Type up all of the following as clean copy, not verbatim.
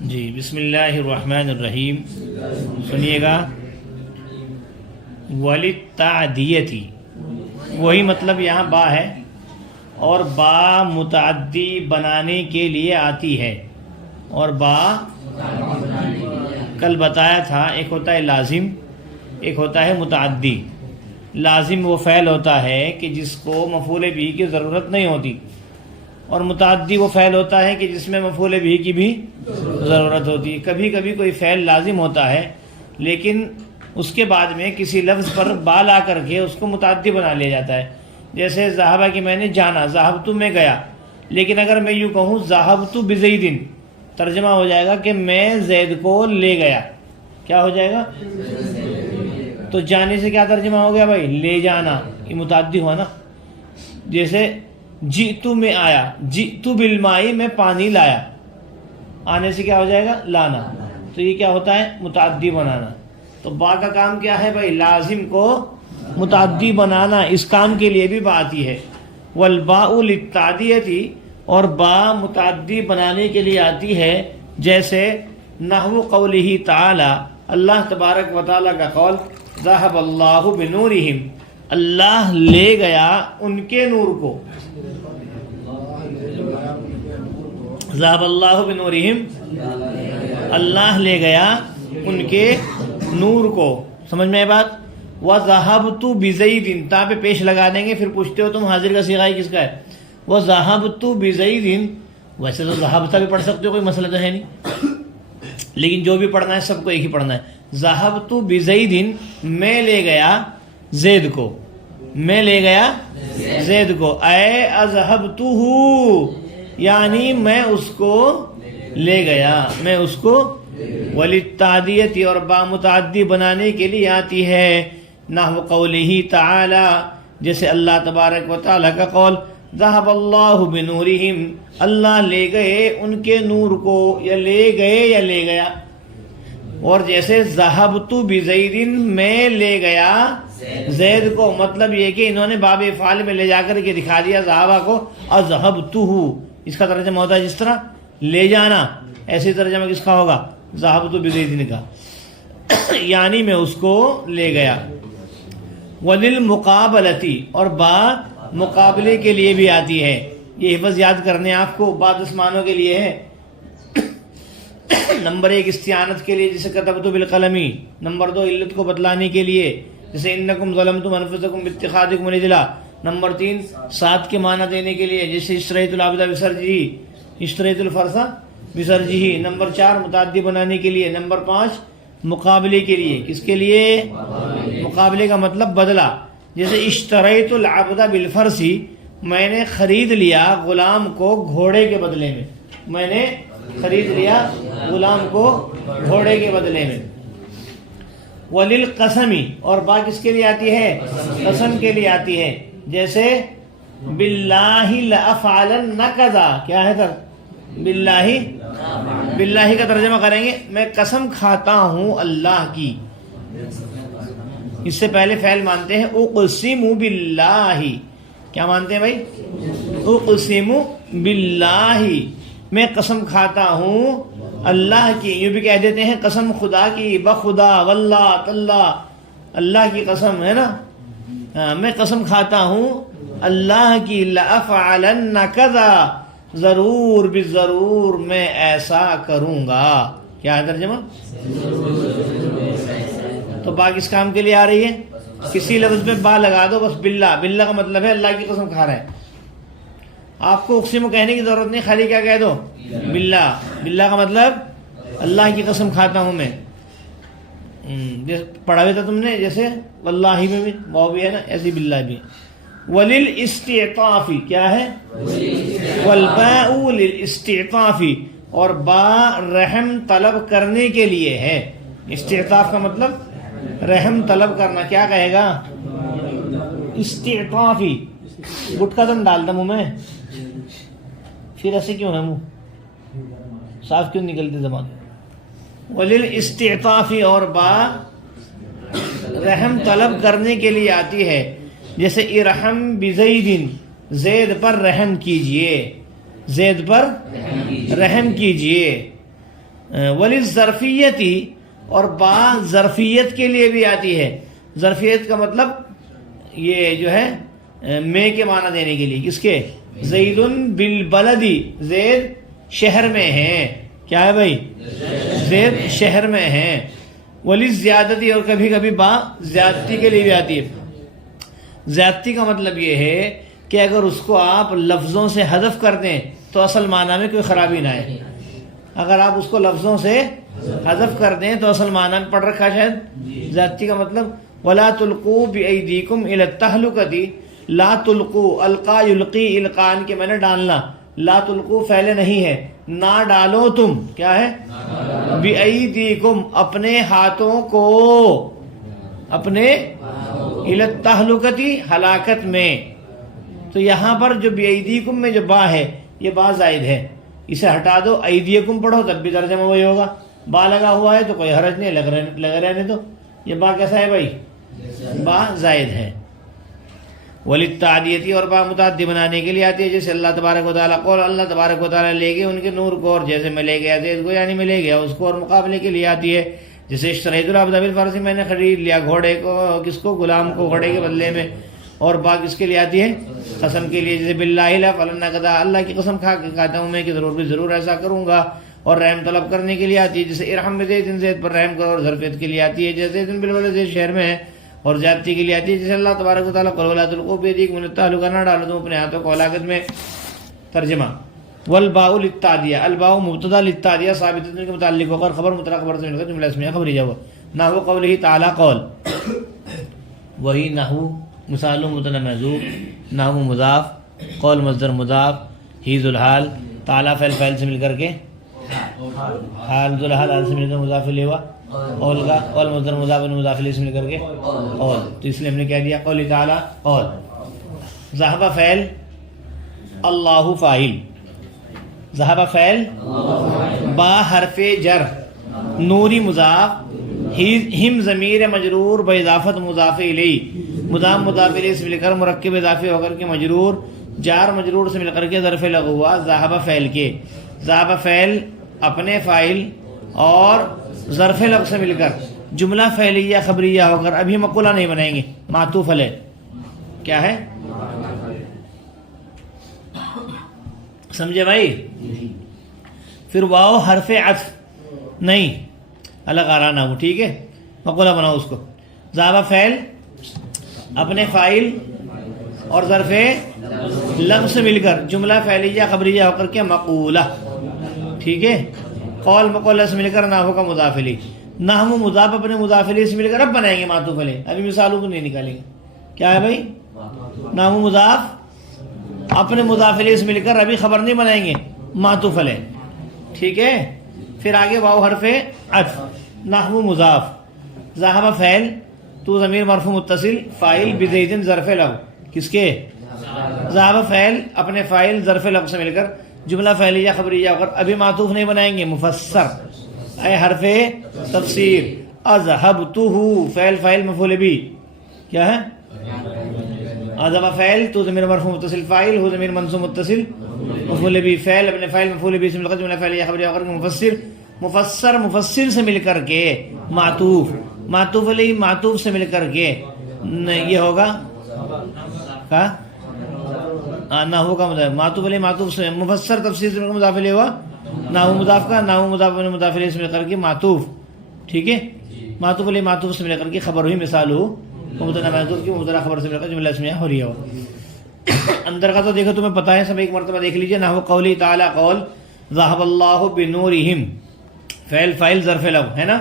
جی بسم اللہ الرحمن الرحیم، سنیے گا۔ وَلِلتَّعْدِيَةِ، وہی مطلب یہاں با ہے، اور با متعدی بنانے کے لیے آتی ہے، اور با کل بتایا تھا ایک ہوتا ہے لازم، ایک ہوتا ہے متعدی۔ لازم وہ فعل ہوتا ہے کہ جس کو مفعول بھی کی ضرورت نہیں ہوتی، اور متعدی وہ فعل ہوتا ہے کہ جس میں مفعول بھی کی بھی ضرورت ہوتی ہے۔ کبھی کبھی کوئی فعل لازم ہوتا ہے لیکن اس کے بعد میں کسی لفظ پر با لا کر کے اس کو متعدی بنا لیا جاتا ہے، جیسے ذہبہ کہ میں نے جانا، ذہبت میں گیا، لیکن اگر میں یوں کہوں ذہبت بزید، ترجمہ ہو جائے گا کہ میں زید کو لے گیا۔ کیا ہو جائے گا؟ تو جانے سے کیا ترجمہ ہو گیا بھائی؟ لے جانا، یہ متعدی ہوا نا۔ جیسے جئتو میں آیا، جئتو بالمائی، میں پانی لایا، آنے سے کیا ہو جائے گا؟ لانا۔ تو یہ کیا ہوتا ہے؟ متعدی بنانا۔ تو با کا کام کیا ہے بھائی؟ لازم کو متعدی بنانا، اس کام کے لیے بھی با آتی ہے۔ والباء للتعدیہ، اور با متعدی بنانے کے لیے آتی ہے، جیسے نحو قولہ تعالی، اللہ تبارک و تعالی کا قول، ذہب اللہ بنورہم، اللہ لے گیا ان کے نور کو۔ ذہب اللہ بنورہم، اللہ لے گیا ان کے نور کو۔ سمجھ میں یہ بات؟ وَذَهَبْتُ بِزَيْدٍ، تا پہ پیش لگا دیں گے، پھر پوچھتے ہو تم حاضر کا صیغہ کس کا ہے؟ وَذَهَبْتُ بِزَيْدٍ، ویسے تو ذہبتا بھی پڑھ سکتے ہو، کوئی مسئلہ تو ہے نہیں، لیکن جو بھی پڑھنا ہے سب کو ایک ہی پڑھنا ہے۔ ذَهَبْتُ بِزَيْدٍ، میں لے گیا زید کو، میں لے گیا زید کو، اے اذهبتہ، یعنی میں اس کو لے گیا، میں اس کو۔ وللتعدیہ، اور با متعدی بنانے کے لیے آتی ہے، نحو قولہ تعالی، جیسے اللہ تبارک و تعالی کا قول، ذہب اللہ بنورہم، اللہ لے گئے ان کے نور کو، یا لے گئے یا لے گیا۔ اور جیسے ذہبت بزید، میں لے گیا زید کو، مطلب یہ کہ انہوں نے باب افعال میں لے جا کر کے دکھا دیا ذہبہ کو، اذہبتہ، اس کا ترجمہ ہوتا ہے جس طرح لے جانا، ایسے ترجمہ کس کا ہوگا؟ ذہبت بزید کا، یعنی میں اس کو لے گیا۔ وَلِلْمُقَابَلَةِ، اور با مقابلے کے لیے بھی آتی ہے۔ یہ حفظ یاد کرنے آپ کو، با 10 معنوں کے لیے ہے۔ نمبر 1 استعانت کے لیے، جسے کتبت بالقلم۔ نمبر 2 علت کو بتلانے کے لیے، جیسے انکم ظلمتم انفسکم باتخاذکم العجل۔ نمبر 3 ساتھ کے معنی دینے کے لیے، جیسے اشتریت العبد بسرجہ، اشتریت الفرس بسرجہ۔ نمبر 4 متعدی بنانے کے لیے۔ نمبر 5 مقابلے کے لیے۔ کس کے لیے؟ مقابلے کا مطلب بدلہ، جیسے اشتریت العبد بالفرس، میں نے خرید لیا غلام کو گھوڑے کے بدلے میں، میں نے خرید لیا غلام کو گھوڑے کے بدلے میں۔ وللقسم، اور با کس کے لیے آتی ہے؟ قسم کے لیے آتی ہے، جیسے باللہ لأفعلن کذا، کیا ہے تر؟ باللہ، باللہ کا ترجمہ کریں گے، میں قسم کھاتا ہوں اللہ کی۔ اس سے پہلے فعل مانتے ہیں اقسم باللہ، کیا مانتے ہیں بھائی؟ اقسم باللہ، میں قسم کھاتا ہوں اللہ کی۔ یہ بھی کہہ دیتے ہیں قسم خدا کی، بخدا، واللہ، تاللہ، اللہ کی قسم ہے نا۔ میں قسم کھاتا ہوں اللہ کی، لأفعلن کذا، ضرور بالضرور میں ایسا کروں گا۔ کیا ہے ترجمہ؟ تو با کس کام کے لیے آ رہی ہے؟ کسی لفظ میں با لگا دو بس، باللہ، باللہ کا مطلب ہے اللہ کی قسم کھا رہے ہیں۔ آپ کو اقسم کہنے کی ضرورت نہیں، خالی کیا کہہ دو؟ باللہ۔ باللہ کا مطلب اللہ کی قسم کھاتا ہوں میں۔ جیسے پڑھا ہوا تھا تم نے، جیسے واللہ میں بھی واو بھی ہے نا، ایسی باللہ بھی۔ وللاستعطاف، کیا ہے؟ والباء للاستعطاف، اور با رحم طلب کرنے کے لیے ہے۔ استعطاف کا مطلب رحم طلب کرنا۔ کیا کہے گا؟ استعطافی۔ گٹکا دم ڈال دا منہ میں، پھر ایسے کیوں ہے منہ صاف کیوں نکلتی زبان؟ وللاستعطاف، اور با رحم طلب کرنے کے لیے آتی ہے، جیسے ارحم بزید، زید پر رحم کیجئے، زید پر رحم کیجئے۔ وللظرفیتی، اور با ظرفیت کے لیے بھی آتی ہے. ظرفیت کا مطلب یہ جو ہے میں کے معنی دینے کے لیے. کس کے؟ زید بالبلدی، زید شہر میں ہے. کیا ہے بھائی؟ زید شہر میں ہے. وللزیادتی، اور کبھی کبھی با زیادتی کے لیے بھی آتی ہے. زیادتی کا مطلب یہ ہے کہ اگر اس کو آپ لفظوں سے حذف کر دیں تو اصل معنی میں کوئی خرابی نہ آئے. اگر آپ اس کو لفظوں سے حذف کر دیں تو اصل معنی میں پڑھ رکھا شاید. زیادتی کا مطلب ولا تلقوا بأیدیکم الی التہلکۃ، لا تلقوا، القا یلقی القان کے میں نے ڈالنا، لا تلقوا فعل نہیں ہے، نہ ڈالو تم. کیا ہے؟ بأیدیکم، اپنے ہاتھوں کو، اپنے الی التہلکۃ، ہلاکت میں. تو یہاں پر جو بأیدیکم میں جو با ہے یہ با زائد ہے، اسے ہٹا دو، ایدیکم پڑھو تب بھی ترجمہ وہی ہوگا. با لگا ہوا ہے تو کوئی حرج نہیں، لگے رہنے تو. یہ با کیسا ہے بھائی؟ با زائد ہے. وللتعدیتی، اور با متعدی بنانے کے لیے آتی ہے. جیسے اللہ تبارک و تعالیٰ قول، اللہ تبارک و تعالیٰ لے گئے ان کے نور کو، اور جیسے میں لے گیا زید کو یعنی میں لے گیا اس کو، اور مقابلے کے لیے آتی ہے. جیسے اشتریت العبد بالفرس، میں نے خرید لیا گھوڑے کو، کس کو؟ غلام کو، گھوڑے کے بدلے میں. اور با کس کے لیے آتی ہے؟ قسم کے لیے. جیسے باللہ لأفعلن کذا، اللہ کی قسم کھا کے کہتا ہوں میں کہ ضرور ایسا کروں گا. اور رحم طلب کرنے کے لیے آتی ہے. جیسے ارحم بزید، زید پر رحم کرو، اور ظرفیت کے لیے آتی ہے. جیسے زید بالولد، زید شہر میں ہے، اور زیادتی کے لیے آتی ہے. جیسے اللہ تبارک و تعالیٰ قل ولا تلقوا بأیدیکم الی التہلکۃ، نہ ڈالو تم اپنے ہاتھوں کو ہلاکت میں. ترجمہ والباء للتعدیہ، الباء مبتدا للتعدیہ ثابتۃ کے متعلق ہو کر خبر مبتدا خبر سے مل کر جملہ اسمیہ خبریہ ہو. نحو قولہ تعالیٰ قول، وہی نحو مثال مبتدا محذوف، نحو مضاف، قول مصدر مضاف، ہی ذو الحال، تعالیٰ فعل سے مل کر کے، حال ذو الحال حال سے مل کر مضاف الیہ ہوا، قول کا قول مصدر مضاف مضاف الیہ سے مل کر کے قول. تو اس لیے ہم نے کیا دیا؟ قول تعالیٰ قول. ذهب فعل، اللہ فاعل. ذهب فعل با حرف جر، نوری مضاف، ہم ضمیر مجرور باضافت مضاف الیہ، مضاف مضاف الیہ سے مل کر مرکب اضافی ہو کر کے مجرور، جار مجرور سے مل کر کے ظرف لغو ہوا. ذهب فعل کے، ذهب فعل اپنے فاعل اور ظرف لغو سے مل کر جملہ فعلیہ خبریہ ہو کر، ابھی مقولہ نہیں بنائیں گے، معطوف علیہ. کیا ہے؟ سمجھے بھائی؟ پھر واو حرف عطف نہیں، الگ آرانا ہو، ٹھیک ہے، مقولہ بناؤ اس کو. ذهب فعل اپنے فاعل اور ظرف لغو سے مل کر جملہ فعلیہ خبریہ ہو کر کے مقولہ، ٹھیک ہے. قول مقولہ سے مل کر نحو کا مضاف الیہ، نحو مضاف اپنے مضاف الیہ سے مل کر اب بنائیں گے معطوف علیہ. ابھی مثالوں کو نہیں نکالیں گے. کیا ہے بھائی؟ نحو مضاف اپنے مضاف الیہ سے مل کر ابھی خبر نہیں بنائیں گے، معطوف علیہ، ٹھیک ہے. پھر آگے واو حرف عطف، نحو مضاف، ذهب فعل، تو ضمیر مرفوع متصل، فاعل بزید ظرف لغو، کس کے؟ ذهب فعل اپنے فاعل ظرف لغو سے مل کر جملہ فعلیہ خبریہ ہو کر ابھی معطوف نہیں بنائیں گے، مفسر، اے حرف تفسیر. اذهبته فعل فاعل مفعول به، کیا ہے؟ اذهب فعل تو ضمیر مرفوع متصل، فاعل ہو ضمیر منصوب متصل، مفعول به فعل اپنے فاعل مفعول به سے مل کر جملہ فعلیہ خبریہ ہو کر مفسر، مفسر مفسر سے مل کر کے معطوف، معطوف علیہ معطوف سے مل کر کے یہ ہوگا کیا؟ نحو کا معطوف علیہ معطوف سے، مفسر تفسیر سے مضاف الیہ ہوا، نحو مضاف کا، نحو مضاف الیہ سے مل کر کے معطوف، ٹھیک ہے. معطوف علیہ معطوف سے مل کر کے خبر ہوئی، مثال ہو مبتدا محذوف کی، مبتدا خبر سے مل کر جملہ اسمیہ ہو رہی ہو. اندر کا تو دیکھو تمہیں پتہ ہے، سب ایک مرتبہ دیکھ لیجئے. نحو قولی تعالیٰ قول، ذهب اللہ بنورہم، فعل فاعل ظرف لغو ہے نا،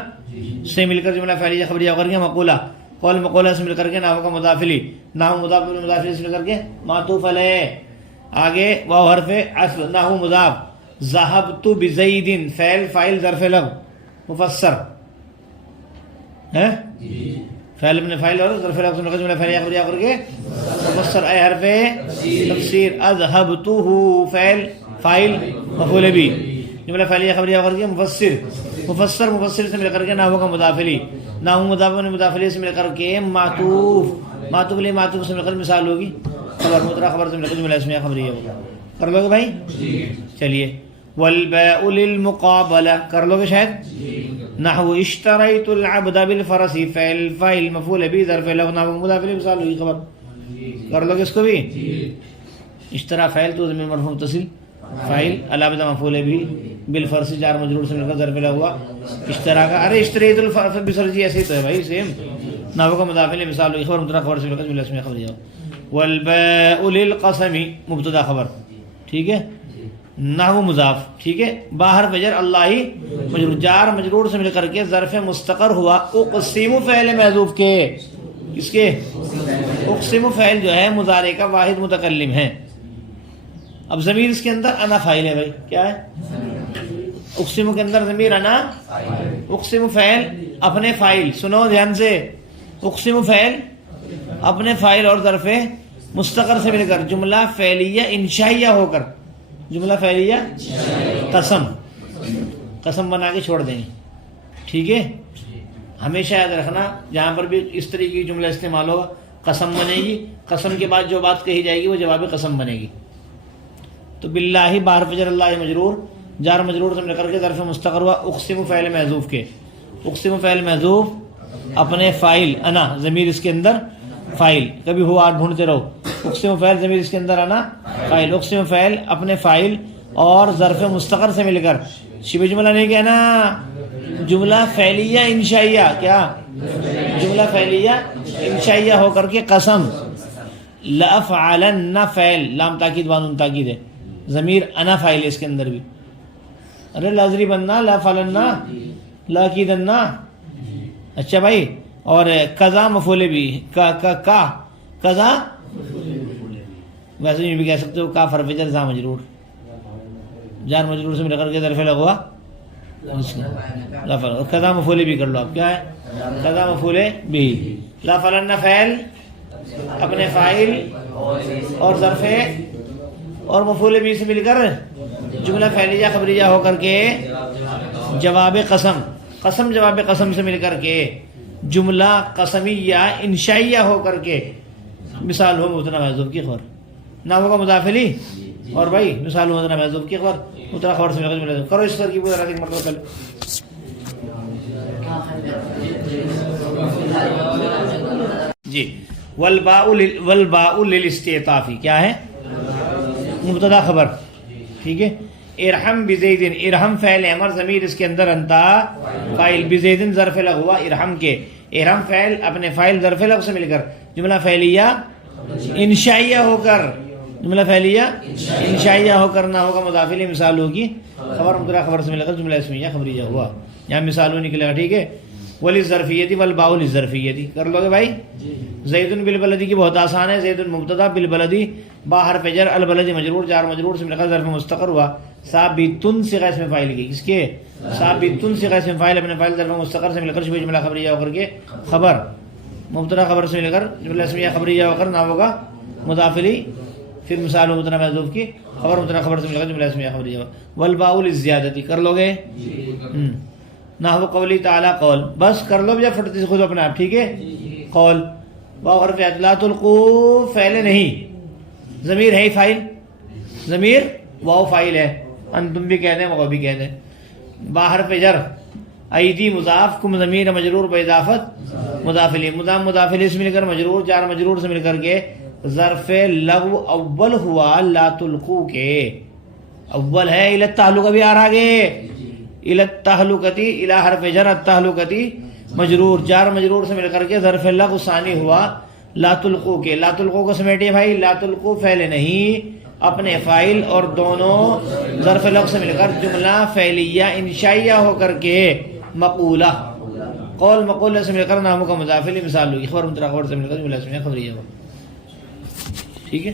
سے مل کر جملہ فعلیہ خبریہ ہو کر کے مقولہ، قول مقولہ سے مل کر کے نحو کا مضاف الیہ، نحو مضاف الیہ سے مل کر کے معطوف علیہ. آگے واو حرف عطف، نحو مضاف، ذهبت بزید فعل فاعل ظرف لغو مفسر ہے، فعل ابن فاعل اور ظرف لغو سے مل کر جملہ فعلیہ خبریہ ہو کر کے مفسر. اے حرف تفسیر، اذهبته فعل فاعل مفعول به جملہ فعلیہ خبریہ ہو کر کے مفسر، مفسر مفسر سے مل کر کے نحو کا مضاف الیہ، نحو مضاف الیہ سے مل کر کے معطوف، معطوف الیہ معطوف سے مل کر مثال ہوگی خبر مبتدا خبر سے مل کر جملہ اسمیہ خبریہ ہوگا. کر لو گے بھائی؟ چلیے. والباء للمقابلہ کر لو گے شاید. نحو اشتریت العبد بالفرس فعل فاعل مفعول به ظرف لو نحو مضاف الیہ مثال ہوئی خبر. کر لو گے اس کو بھی. اشترا فاعل تو ضمیر مرفوع متصل فاعل العبد مفعول به بالفرس جار مجرور سے مل کر ظرف لو ہوا اشترا کا. ارے اشتریت الفرس بالفرس جی ایسے ہی تو ہے بھائی سیم. نحو کا مضاف الیہ مثال ہوئی خبر مبتدا خبر سے مل کر جملہ اسمیہ خبریہ. والباء للقسم مبتدا خبر ٹھیک ہے. نحو مضاف ٹھیک ہے. باہر فجر اللہ ہی مجرور جار مجرور سے مل کر کے ظرف مستقر ہوا. اقسم فعل محذوف کے اس کے اقسم فعل جو ہے مضارع کا واحد متکلم ہے. اب ضمیر اس کے اندر انا فاعل ہے بھائی. کیا ہے اقسم کے اندر ضمیر انا. اقسم فعل اپنے فاعل سنو دھیان سے. اقسم فعل اپنے فاعل اور ظرف مستقر سے مل کر جملہ فعلیہ انشائیہ ہو کر جملہ فعلیہ قسم قسم بنا کے چھوڑ دیں گے ٹھیک ہے. ہمیشہ یاد رکھنا جہاں پر بھی اس طریقے کی جملہ استعمال ہوگا قسم بنے گی. قسم کے بعد جو بات کہی جائے گی وہ جواب قسم بنے گی. تو باللہ باہر فجر اللہ مجرور جار مجرور سے مل کر کے ظرف مستقر ہوا. اقسم فعل محذوف کے اقسم فعل محذوف اپنے فاعل انا ضمیر اس کے اندر فاعل کبھی ہوا ڈھونڈتے رہو. اقسم فعل ضمیر اس کے اندر انا فاعل. اقسم فعل اپنے فاعل اور ظرف مستقر سے مل کر شبہ جملہ نہیں کہنا جملہ فعلیہ انشائیہ. کیا جملہ فعلیہ انشائیہ ہو کر کے قسم. لأفعلن فعل لام تاکید وانون تاکید ہے. ضمیر انا فاعل ہے اس کے اندر بھی. ارے لازری بننا لا فعلنا لا کیدنا. اچھا بھائی. اور قضا مفعول بھی کا قضا ویسے یہ بھی کہہ سکتے ہو کا حرف جر ذا مجرور جار مجرور سے مل کر کے ظرف لگوا قضا مفعول بھی کر لو آپ. کیا ہے قضا مفعول بھی. لا فلن فعل اپنے فاعل اور ظرف اور مفعول بھی سے مل کر جملہ فعلیہ خبریہ ہو کر کے جواب قسم قسم جواب قسم سے مل کر کے جملہ قسمیہ انشائیہ ہو کر کے مثال ہو مبتدا محذوف کی خبر. نہ ہوگا مضاف الیہ اور بھائی مثال ہو مبتدا محذوف کی خبر مبتدا خبر سے مل کر کرو اس طرح کی پورا ایک مرتبہ پہلے. جی والباء للاستعطاف کیا ہے مبتدا خبر ٹھیک ہے. ارحم بزید ارحم فعل امر ضمیر اس کے اندر انتا فاعل بزید ظرف لغو ہوا ارحم کے. ارحم فعل اپنے فاعل ظرف لغو سے مل کر جملہ فعلیہ انشائیہ ہو کر جملہ فعلیہ انشائیہ ہو کر نہ ہوگا مضاف الیہ مثال ہوگی خبر مبتدا خبر سے مل کر جملہ اسمیہ خبریہ ہوا. یہاں مثال ہو نکلے گا ٹھیک ہے. وللظرفیۃ والباء للظرفیۃ کر لو گے بھائی. زید بالبلدی کی بہت آسان ہے. زید مبتدا بالبلدی باہر فجر البلدی مجرور جار مجرور سے مل کر ظرف مستقر ہوا. ثابتن صیغہ اسم فاعل کی کس کے ثابتن صیغہ اسم فاعل اپنے فاعل ظرف مستقر سے مل کر شبہ جملہ خبریہ ہو کر کے خبر مبتدا خبر سے مل کر جملہ اسمیہ خبریہ ہو کر نہ ہوگا مضاف الیہ پھر مثال مبتدا محذوف کی خبر مبتدا خبر سے مل کر جملہ اسمیہ خبریہ. والباء للزیادتی کر لو گے. نحو قولی تعالی قول بس کر لو یا پھٹتی سے خود اپنے آپ ٹھیک ہے. قول واو حرف عطف لا تلقوا فعل نہیں ضمیر ہے فاعل ضمیر واو فاعل ہے. انتم بھی کہہ دیں وہ بھی کہہ دیں. باہر پہ جر ایدی مضاف کم ضمیر مجرور باضافت مضاف الیہ مضاف الیہ سے مل کر مجرور جار مجرور سے مل کر کے ظرف لغو اول ہوا لا تلقوا کے اول ہے. الی التعلق بھی آ رہا آگے الی التعلقتی الی حرف جر التعلقتی مجرور جار مجرور سے مل کر کے ظرف لغو ثانی ہوا لا تلقوا کے. لا تلقوا کو سمیٹے بھائی. لا تلقوا فعل نہیں اپنے فاعل اور دونوں ظرف لغو سے مل کر جملہ فعلیہ انشائیہ ہو کر کے مقولہ قول مقولہ سے مل کر ناموں کا مضاف الیہ مثال ہوگی خبر مبتدا خبر سے مل کر جملہ اسمیہ خبریہ ہو ٹھیک ہے.